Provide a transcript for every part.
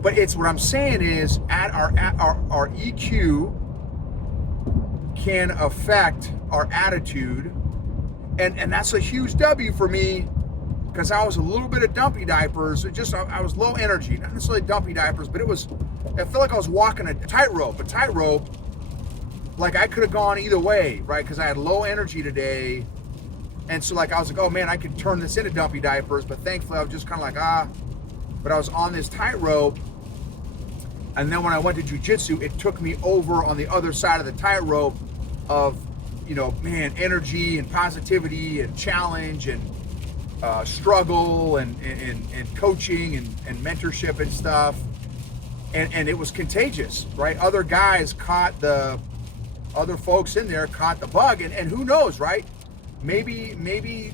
But it's what I'm saying is our EQ can affect our attitude, and that's a huge W for me, because I was a little bit of dumpy diapers. I was low energy, not necessarily dumpy diapers, but I felt like I was walking a tightrope. Like I could have gone either way, right? Because I had low energy today. And so like I was like, oh man, I could turn this into dumpy diapers, but thankfully I was just kind of like, but I was on this tightrope. And then when I went to jujitsu, it took me over on the other side of the tightrope of, energy and positivity and challenge and struggle and coaching and mentorship and stuff. And it was contagious, right? Other folks in there caught the bug, and who knows, right? Maybe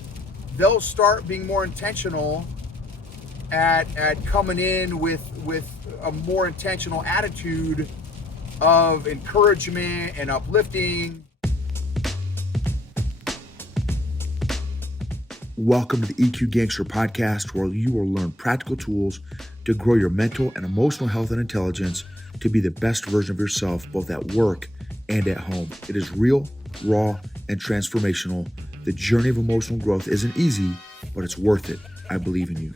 they'll start being more intentional at coming in with a more intentional attitude of encouragement and uplifting. Welcome to the EQ Gangster Podcast, where you will learn practical tools to grow your mental and emotional health and intelligence to be the best version of yourself, both at work and at home. It is real, raw, and transformational. The journey of emotional growth isn't easy, but it's worth it. I believe in you.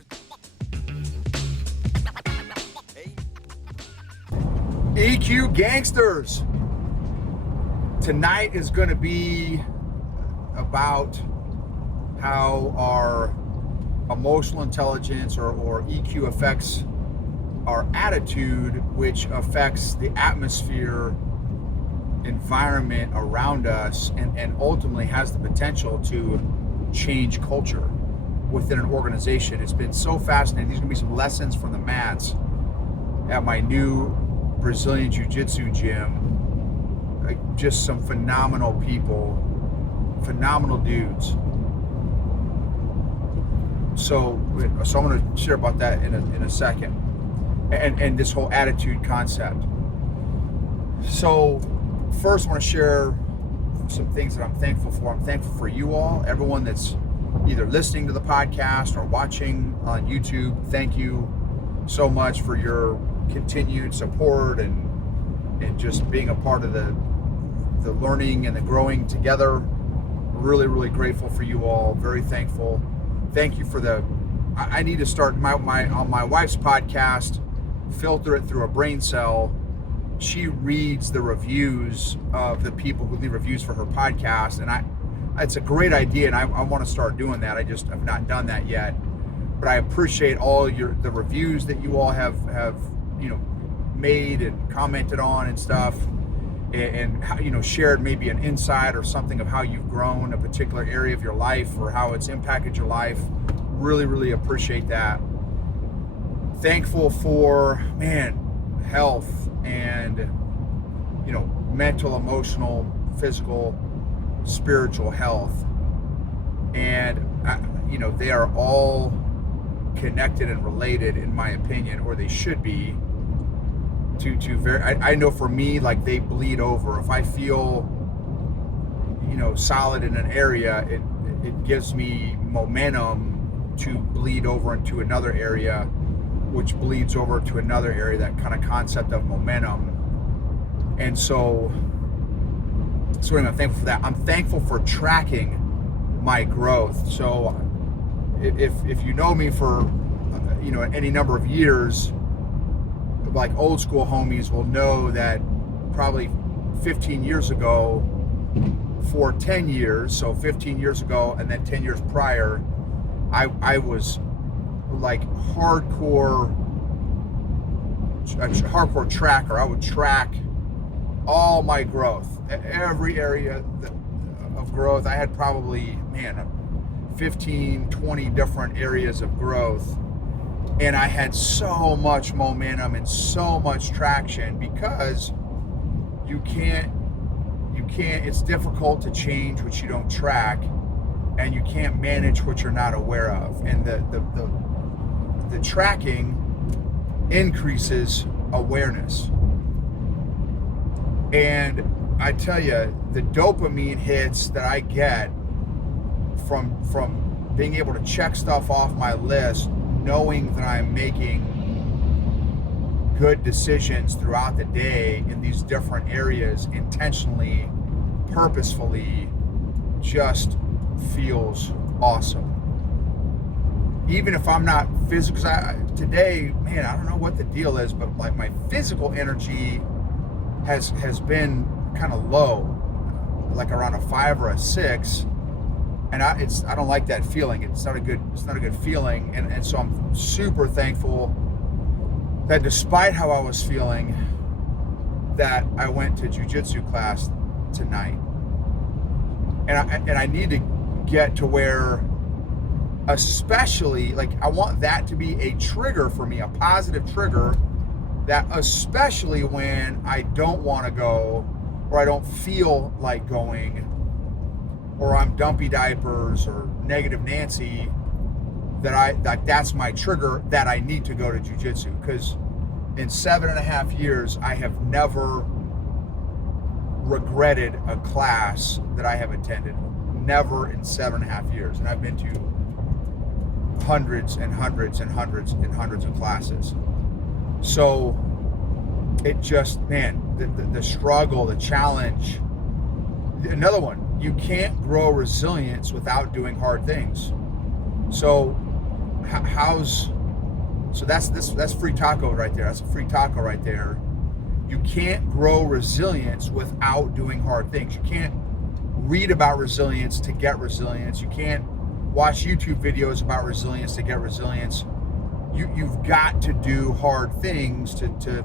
EQ Gangsters. Tonight is going to be about how our emotional intelligence or EQ affects our attitude, which affects the atmosphere, environment around us, and ultimately has the potential to change culture within an organization. It's been so fascinating. These are going to be some lessons from the mats at my new Brazilian Jiu-Jitsu gym. Just some phenomenal people, phenomenal dudes. So I'm going to share about that in a second, and this whole attitude concept. So first, I want to share some things that I'm thankful for. I'm thankful for you all, everyone that's either listening to the podcast or watching on YouTube. Thank you so much for your continued support and just being a part of the learning and the growing together. Really, really grateful for you all. Very thankful. Thank you for I need to start on my wife's podcast, filter it through a brain cell. She reads the reviews of the people who leave reviews for her podcast, and it's a great idea, and I want to start doing that. I just have not done that yet, but I appreciate all the reviews that you all have made and commented on and stuff, and shared maybe an insight or something of how you've grown a particular area of your life or how it's impacted your life. Really, really appreciate that. Thankful for health and mental, emotional, physical, spiritual health, and they are all connected and related, in my opinion, or they should be. I know for me, like, they bleed over. If I feel solid in an area, it gives me momentum to bleed over into another area, which bleeds over to another area, that kind of concept of momentum. And so anyway, I'm thankful for that. I'm thankful for tracking my growth. So if you know me for any number of years, like old school homies will know that probably 15 years ago, for 10 years, so 15 years ago and then 10 years prior, I was like hardcore tracker. I would track all my growth, every area of growth. I had probably 15, 20 different areas of growth, and I had so much momentum and so much traction, because you can't, it's difficult to change what you don't track, and you can't manage what you're not aware of. And the tracking increases awareness. And I tell you, the dopamine hits that I get from being able to check stuff off my list, knowing that I'm making good decisions throughout the day in these different areas intentionally, purposefully, just feels awesome. Even if I'm not physical, today, man, I don't know what the deal is, but like my physical energy has been kind of low, like around a 5 or a 6, and I don't like that feeling. It's not a good feeling, and so I'm super thankful that despite how I was feeling, that I went to jiu-jitsu class tonight, and I need to get to where, especially, like, I want that to be a trigger for me, a positive trigger, that especially when I don't want to go, or I don't feel like going, or I'm dumpy diapers or negative Nancy, that's my trigger that I need to go to jiu-jitsu. Because in 7.5 years, I have never regretted a class that I have attended. Never in 7.5 years. And I've been to hundreds and hundreds and hundreds and hundreds of classes. So it just, man, the struggle, the challenge. Another one, you can't grow resilience without doing hard things. So that's free taco right there. That's a free taco right there. You can't grow resilience without doing hard things. You can't read about resilience to get resilience. You can't watch YouTube videos about resilience to get resilience. You've got to do hard things to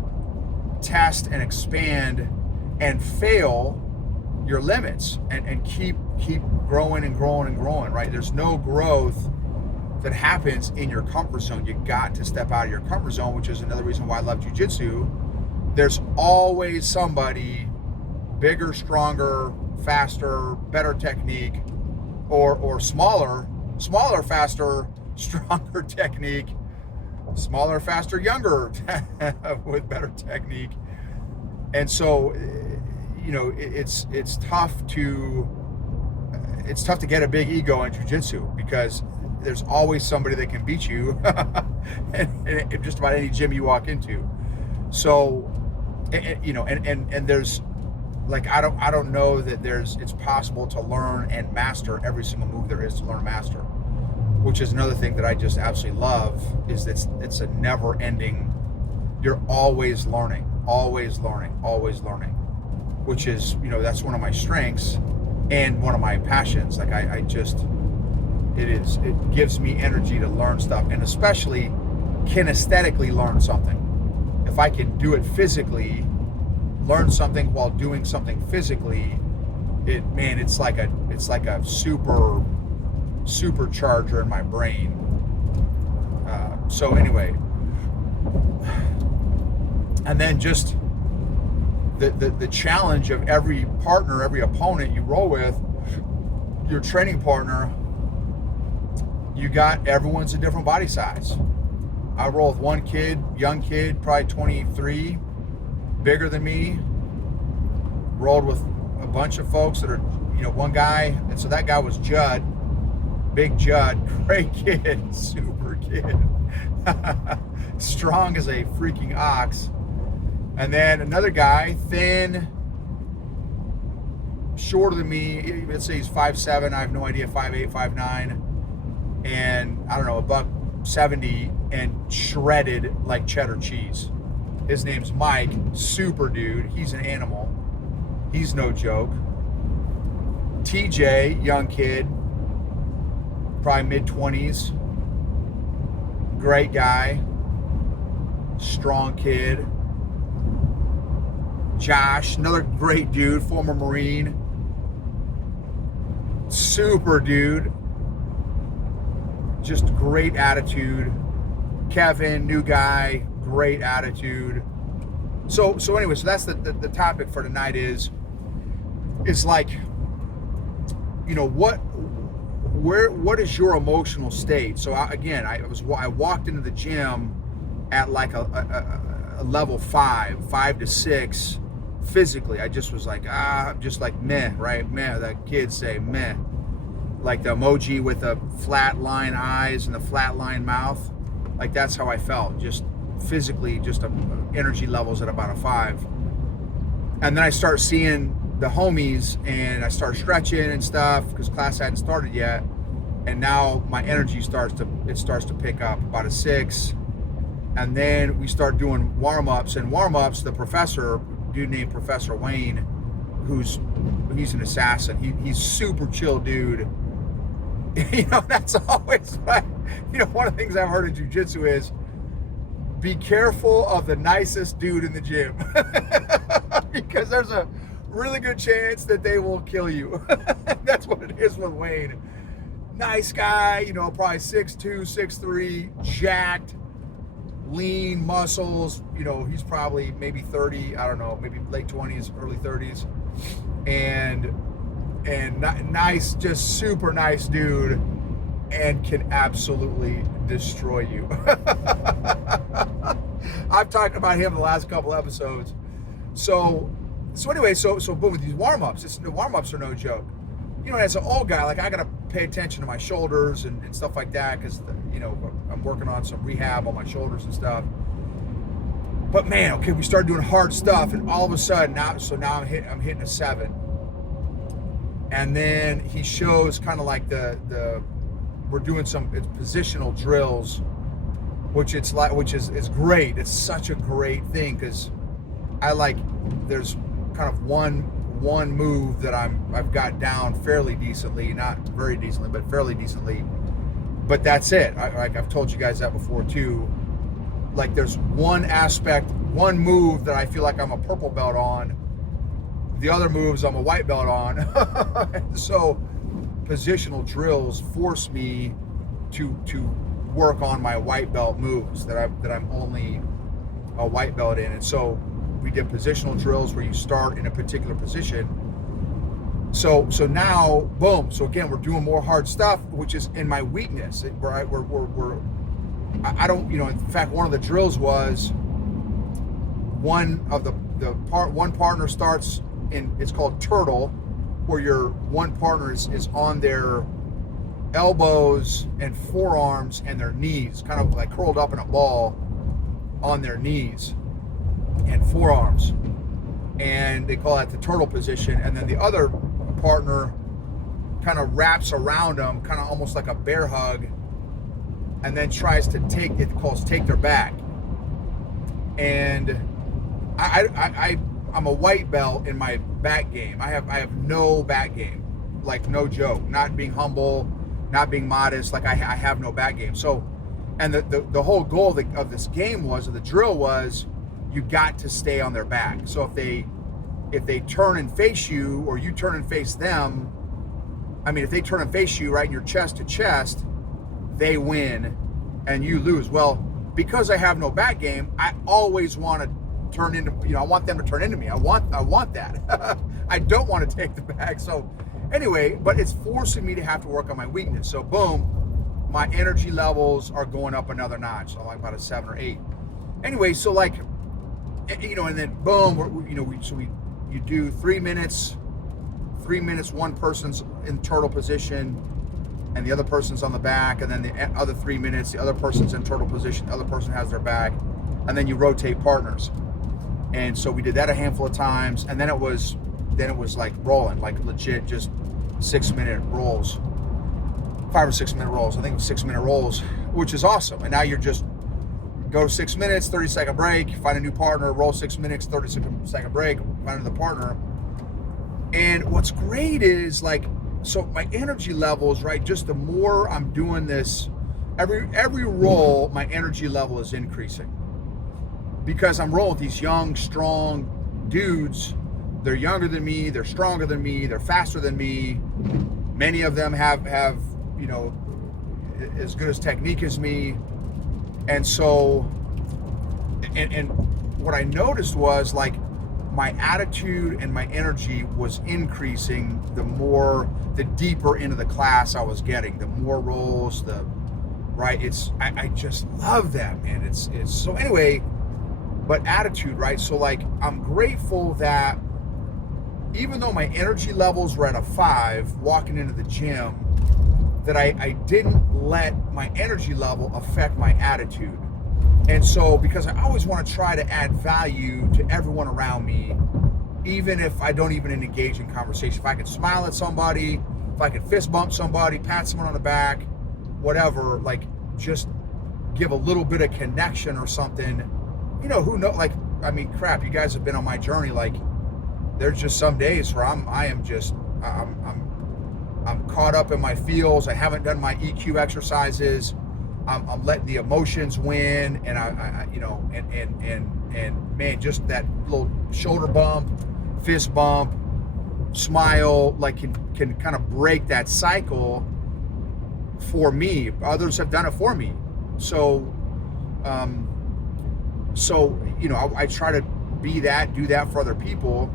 test and expand and fail your limits and keep growing and growing and growing, right? There's no growth that happens in your comfort zone. You got to step out of your comfort zone, which is another reason why I love jiu-jitsu. There's always somebody bigger, stronger, faster, better technique, or smaller, faster, stronger technique, smaller, faster, younger with better technique. And so, you know, it's tough to get a big ego in jiu-jitsu, because there's always somebody that can beat you in just about any gym you walk into. So, you know, and there's, like, I don't know that it's possible to learn and master every single move there is to learn and master, which is another thing that I just absolutely love, is that it's a never ending, you're always learning, which is, you know, that's one of my strengths and one of my passions. Like it gives me energy to learn stuff, and especially kinesthetically learn something. If I can do it physically, learn something while doing something physically, it's like a supercharger in my brain. So anyway, and then just the challenge of every partner, every opponent you roll with, your training partner, everyone's a different body size. I roll with one kid, young kid, probably 23, bigger than me. Rolled with a bunch of folks that are, you know, one guy, and so that guy was Judd, Big Judd, great kid, super kid, strong as a freaking ox. And then another guy, thin, shorter than me, let's say he's 5'7", I have no idea, 5'8", 5'9", and I don't know, $170, and shredded like cheddar cheese. His name's Mike, super dude, he's an animal, he's no joke. TJ, young kid, probably mid-20s, great guy, strong kid. Josh, another great dude, former Marine, super dude, just great attitude. Kevin, new guy, great attitude. So anyway, so that's the topic for tonight is like, you know, what is your emotional state? So I walked into the gym at like a level 5 to 6 physically. I just was like, just like meh, right? Meh, the kids say meh. Like the emoji with the flat line eyes and the flat line mouth. Like that's how I felt. Just physically, just energy levels at about a 5. And then I start seeing the homies, and I start stretching and stuff because class hadn't started yet. And now my energy starts to pick up about a 6. And then we start doing warm-ups, and warm-ups, the professor, dude named Professor Wayne, he's an assassin. He's super chill dude. That's always one of the things I've heard in jiu-jitsu is be careful of the nicest dude in the gym because there's a really good chance that they will kill you. That's what it is with Wayne. Nice guy, probably 6'2", 6'3", jacked, lean, muscles. He's probably maybe 30, I don't know, maybe late 20s, early 30s. And nice, just super nice dude, and can absolutely destroy you. I've talked about him the last couple episodes. So anyway, so boom, with these warm-ups, the warm-ups are no joke. As an old guy, like I gotta pay attention to my shoulders and stuff like that because I'm working on some rehab on my shoulders and stuff. But man, okay, we started doing hard stuff, and all of a sudden now I'm hitting a 7. And then he shows kind of like we're doing some positional drills, which is great. It's such a great thing because there's kind of one move that I've got down fairly decently, not very decently, but fairly decently. But that's it. I've told you guys that before too. Like there's one move that I feel like I'm a purple belt on. The other moves I'm a white belt on. So positional drills force me to work on my white belt moves that I'm only a white belt in. And so we did positional drills where you start in a particular position. So now, boom. So again, we're doing more hard stuff, which is in my weakness. I don't, in fact, one of the drills was one partner starts in, it's called turtle, where your one partner is on their elbows and forearms and their knees, kind of like curled up in a ball on their knees and forearms. And they call that the turtle position. And then the other partner kind of wraps around them, kind of almost like a bear hug, and then tries to take their back. And I'm a white belt in my back game. I have no back game, like no joke. Not being humble, not being modest. Like I have no back game. So, and the whole goal of this game was, or the drill was, you got to stay on their back. So if they turn and face you, or you turn and face them, if they turn and face you right in your chest to chest, they win and you lose. Well, because I have no back game, I always want to turn into, I want them to turn into me. I want that. I don't want to take the back. So anyway, but it's forcing me to have to work on my weakness. So boom, my energy levels are going up another notch. So like about a 7 or 8. Anyway, so like, and then boom, you do 3 minutes, one person's in turtle position and the other person's on the back, and then the other 3 minutes, the other person's in turtle position, the other person has their back, and then you rotate partners. And so we did that a handful of times, and then it was like rolling, like legit just 6-minute rolls, 5 or 6 minute rolls. I think it was 6-minute rolls, which is awesome. And now you're just go 6 minutes, 30-second break, find a new partner, roll 6 minutes, 30-second break, find another partner. And what's great is so my energy levels, right? Just the more I'm doing this, every roll, my energy level is increasing because I'm rolling with these young, strong dudes. They're younger than me, they're stronger than me, they're faster than me. Many of them have as good as technique as me. And so, and what I noticed was my attitude and my energy was increasing the deeper into the class I was getting, the more rolls, I just love that, man. It's so anyway, but attitude, right? So I'm grateful that even though my energy levels were at a 5 walking into the gym, that I didn't let my energy level affect my attitude. And so, because I always want to try to add value to everyone around me, even if I don't even engage in conversation. If I can smile at somebody, if I can fist bump somebody, pat someone on the back, whatever, like just give a little bit of connection or something. You know, who know? Like, I mean, crap, you guys have been on my journey. Like, there's just some days where I'm caught up in my feels. I haven't done my EQ exercises. I'm letting the emotions win, and I you know, and man, just that little shoulder bump, fist bump, smile, like can kind of break that cycle for me. Others have done it for me. So, you know, I try to do that for other people,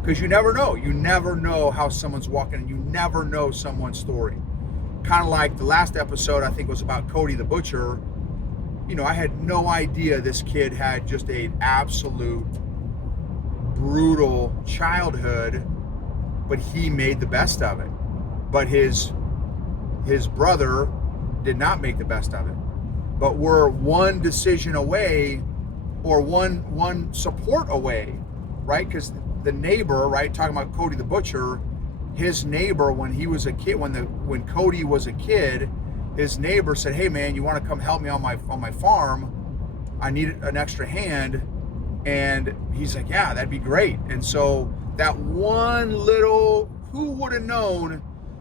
because you never know how someone's walking, and you never know someone's story. Kind of like the last episode, I think, was about Cody the Butcher. You know, I had no idea this kid had just an absolute brutal childhood, but he made the best of it. But his brother did not make the best of it. But we're one decision away, or one support away, right? Because the neighbor, right, talking about Cody the Butcher, his neighbor, when he was a kid, when Cody was a kid, his neighbor said, "Hey man, you want to come help me on my farm? I need an extra hand." And he's like, "Yeah, that'd be great." And so that one little, who would have known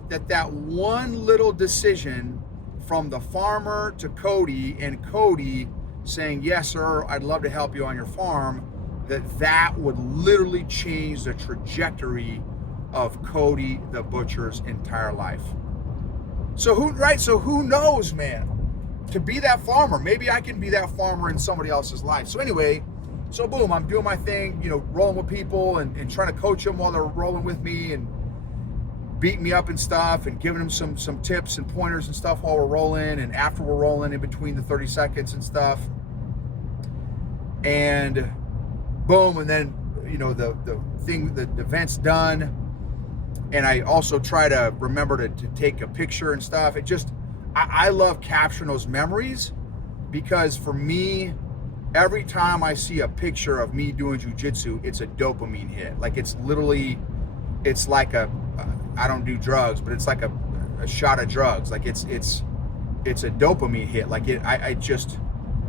that one little decision from the farmer to Cody, and Cody saying, "Yes, sir, I'd love to help you on your farm," that would literally change the trajectory of Cody the Butcher's entire life. So who knows, man? To be that farmer, maybe I can be that farmer in somebody else's life. So anyway, so boom, I'm doing my thing, you know, rolling with people and trying to coach them while they're rolling with me and beating me up and stuff, and giving them some tips and pointers and stuff while we're rolling and after we're rolling, in between the 30 seconds and stuff. And boom, and then, you know, the event's done. And I also try to remember to take a picture and stuff. It just, I love capturing those memories, because for me, every time I see a picture of me doing jiu-jitsu, it's a dopamine hit. Like, it's literally, it's like I don't do drugs, but it's like a shot of drugs. Like, it's a dopamine hit. Like,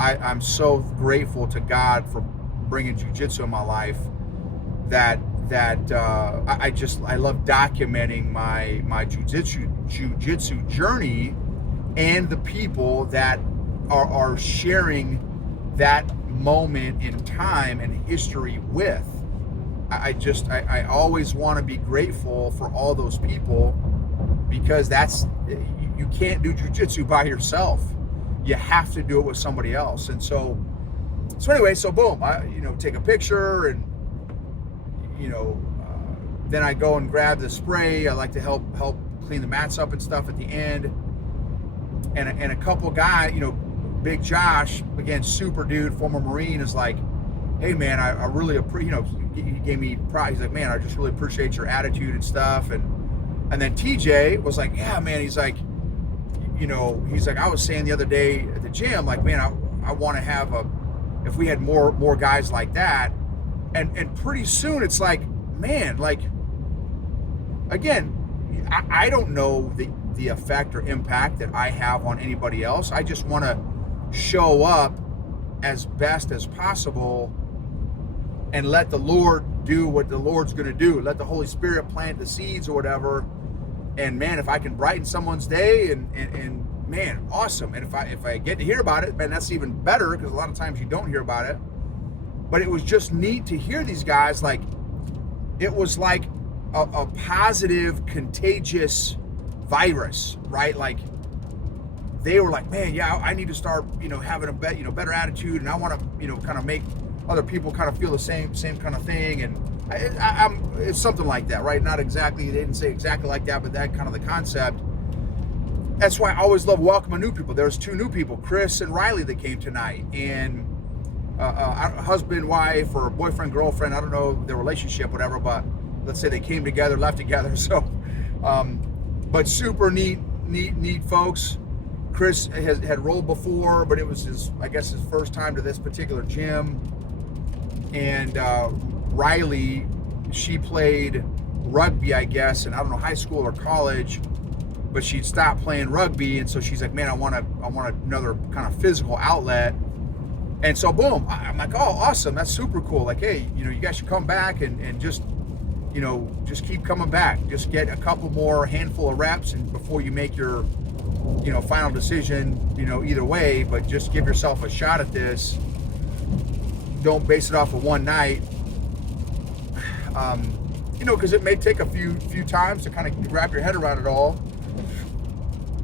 I'm so grateful to God for bringing jiu-jitsu in my life, that I love documenting my jiu-jitsu journey, and the people that are sharing that moment in time and history with. I always want to be grateful for all those people, because you can't do jiu-jitsu by yourself. You have to do it with somebody else. And so anyway, so boom, I, you know, take a picture, and you know, then I go and grab the spray. I like to help clean the mats up and stuff at the end. And a couple guys, you know, Big Josh, again, super dude, former Marine, is like, "Hey man, I really appreciate," you know, he gave me pride. He's like, "Man, I just really appreciate your attitude and stuff." And then TJ was like, "Yeah, man," he's like, you know, he's like, "I was saying the other day at the gym, like, man, I want to have if we had more guys like that." And pretty soon it's like, man, like, again, I don't know the effect or impact that I have on anybody else. I just want to show up as best as possible and let the Lord do what the Lord's going to do. Let the Holy Spirit plant the seeds or whatever. And man, if I can brighten someone's day, and man, awesome. And if I get to hear about it, man, that's even better, because a lot of times you don't hear about it. But it was just neat to hear these guys. Like, it was like a positive, contagious virus, right? Like, they were like, "Man, yeah, I need to start, you know, having a better attitude, and I want to, you know, kind of make other people kind of feel the same kind of thing." And it's something like that, right? Not exactly, they didn't say exactly like that, but that kind of the concept. That's why I always love welcoming new people. There's 2 new people, Chris and Riley, that came tonight, and husband, wife, or boyfriend, girlfriend, I don't know their relationship, whatever, but let's say they came together, left together. So, but super neat folks. Chris had rolled before, but it was his first time to this particular gym. And Riley, she played rugby, I guess, and I don't know, high school or college, but she'd stopped playing rugby, and so she's like, man, I want another kind of physical outlet. And so boom, I'm like, oh, awesome, that's super cool. Like, hey, you guys should come back and just keep coming back. Just get a couple more handful of reps, and before you make your final decision, either way, but just give yourself a shot at this. Don't base it off of one night. Because it may take a few times to kind of wrap your head around it all.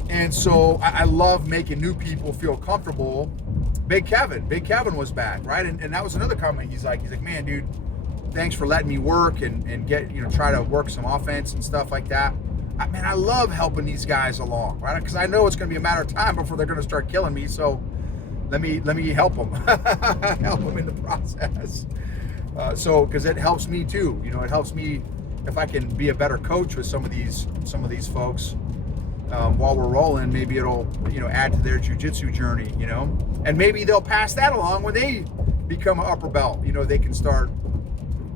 And so I love making new people feel comfortable. Big Kevin was back, right? And that was another comment. He's like, man, dude, thanks for letting me work and get, try to work some offense and stuff like that. I love helping these guys along, right? Because I know it's going to be a matter of time before they're going to start killing me. So let me help them, help them in the process. Because it helps me too. It helps me if I can be a better coach with some of these folks while we're rolling. Maybe it'll add to their jiu-jitsu journey. And maybe they'll pass that along when they become an upper belt. They can start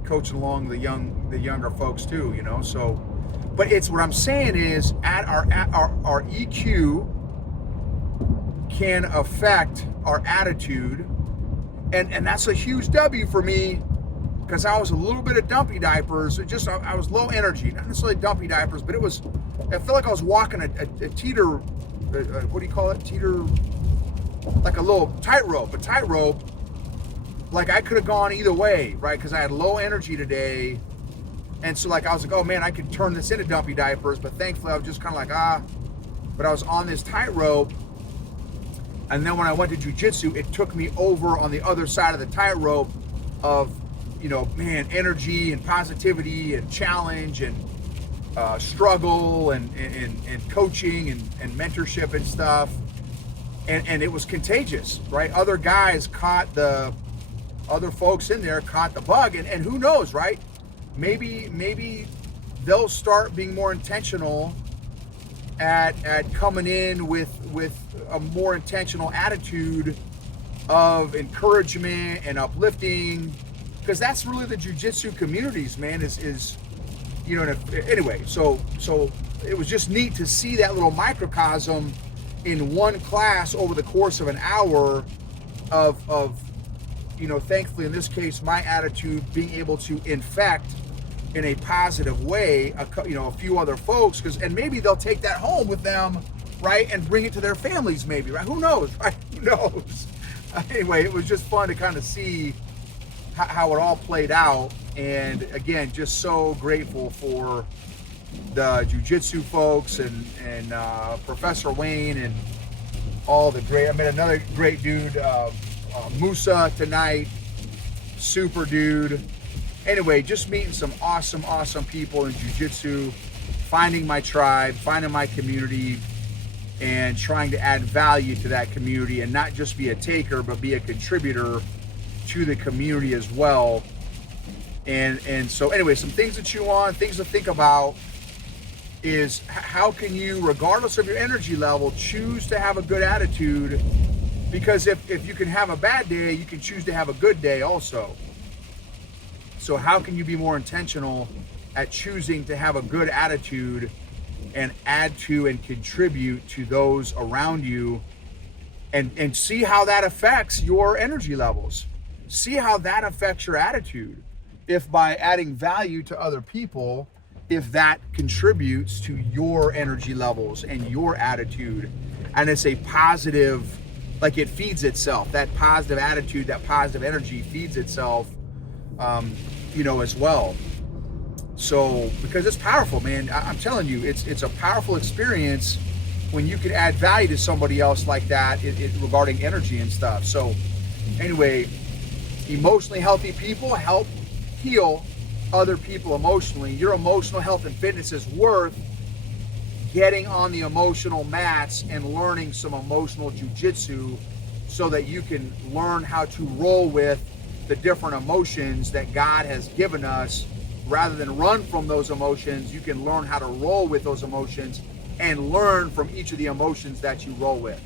coaching along the younger folks too. So, but it's what I'm saying is our EQ can affect our attitude, and that's a huge W for me. Because I was a little bit of dumpy diapers. I was low energy, not necessarily dumpy diapers, but I felt like I was walking a teeter, what do you call it? Teeter, like a little tightrope. A tightrope, like I could have gone either way, right? Because I had low energy today. And so like I was like, oh man, I could turn this into dumpy diapers, but thankfully I was just kind of like, but I was on this tightrope. And then when I went to jiu-jitsu, it took me over on the other side of the tightrope of, energy and positivity and challenge and struggle and coaching and mentorship and stuff. And it was contagious, right? Other folks in there caught the bug, and who knows, right? Maybe they'll start being more intentional at coming in with a more intentional attitude of encouragement and uplifting. Because that's really the jiu-jitsu communities, man, is anyway, so it was just neat to see that little microcosm in one class over the course of an hour of thankfully in this case, my attitude being able to infect in a positive way, a few other folks, and maybe they'll take that home with them, right, and bring it to their families maybe, right? Who knows, right? Who knows? Anyway, it was just fun to kind of see how it all played out. And again, just so grateful for the jiu-jitsu folks and Professor Wayne and all the great, I met another great dude, Musa tonight, super dude. Anyway, just meeting some awesome people in jiu-jitsu, finding my tribe, finding my community, and trying to add value to that community and not just be a taker, but be a contributor to the community as well. And so anyway, some things to chew on, things to think about is how can you, regardless of your energy level, choose to have a good attitude? Because if you can have a bad day, you can choose to have a good day also. So how can you be more intentional at choosing to have a good attitude and add to and contribute to those around you, and see how that affects your energy levels? See how that affects your attitude. If by adding value to other people, if that contributes to your energy levels and your attitude, and it's a positive, like it feeds itself, that positive attitude, that positive energy feeds itself, as well. So, because it's powerful, man, I'm telling you, it's a powerful experience when you can add value to somebody else like that regarding energy and stuff. So anyway, emotionally healthy people help heal other people emotionally. Your emotional health and fitness is worth getting on the emotional mats and learning some emotional jiu-jitsu so that you can learn how to roll with the different emotions that God has given us. Rather than run from those emotions, you can learn how to roll with those emotions and learn from each of the emotions that you roll with.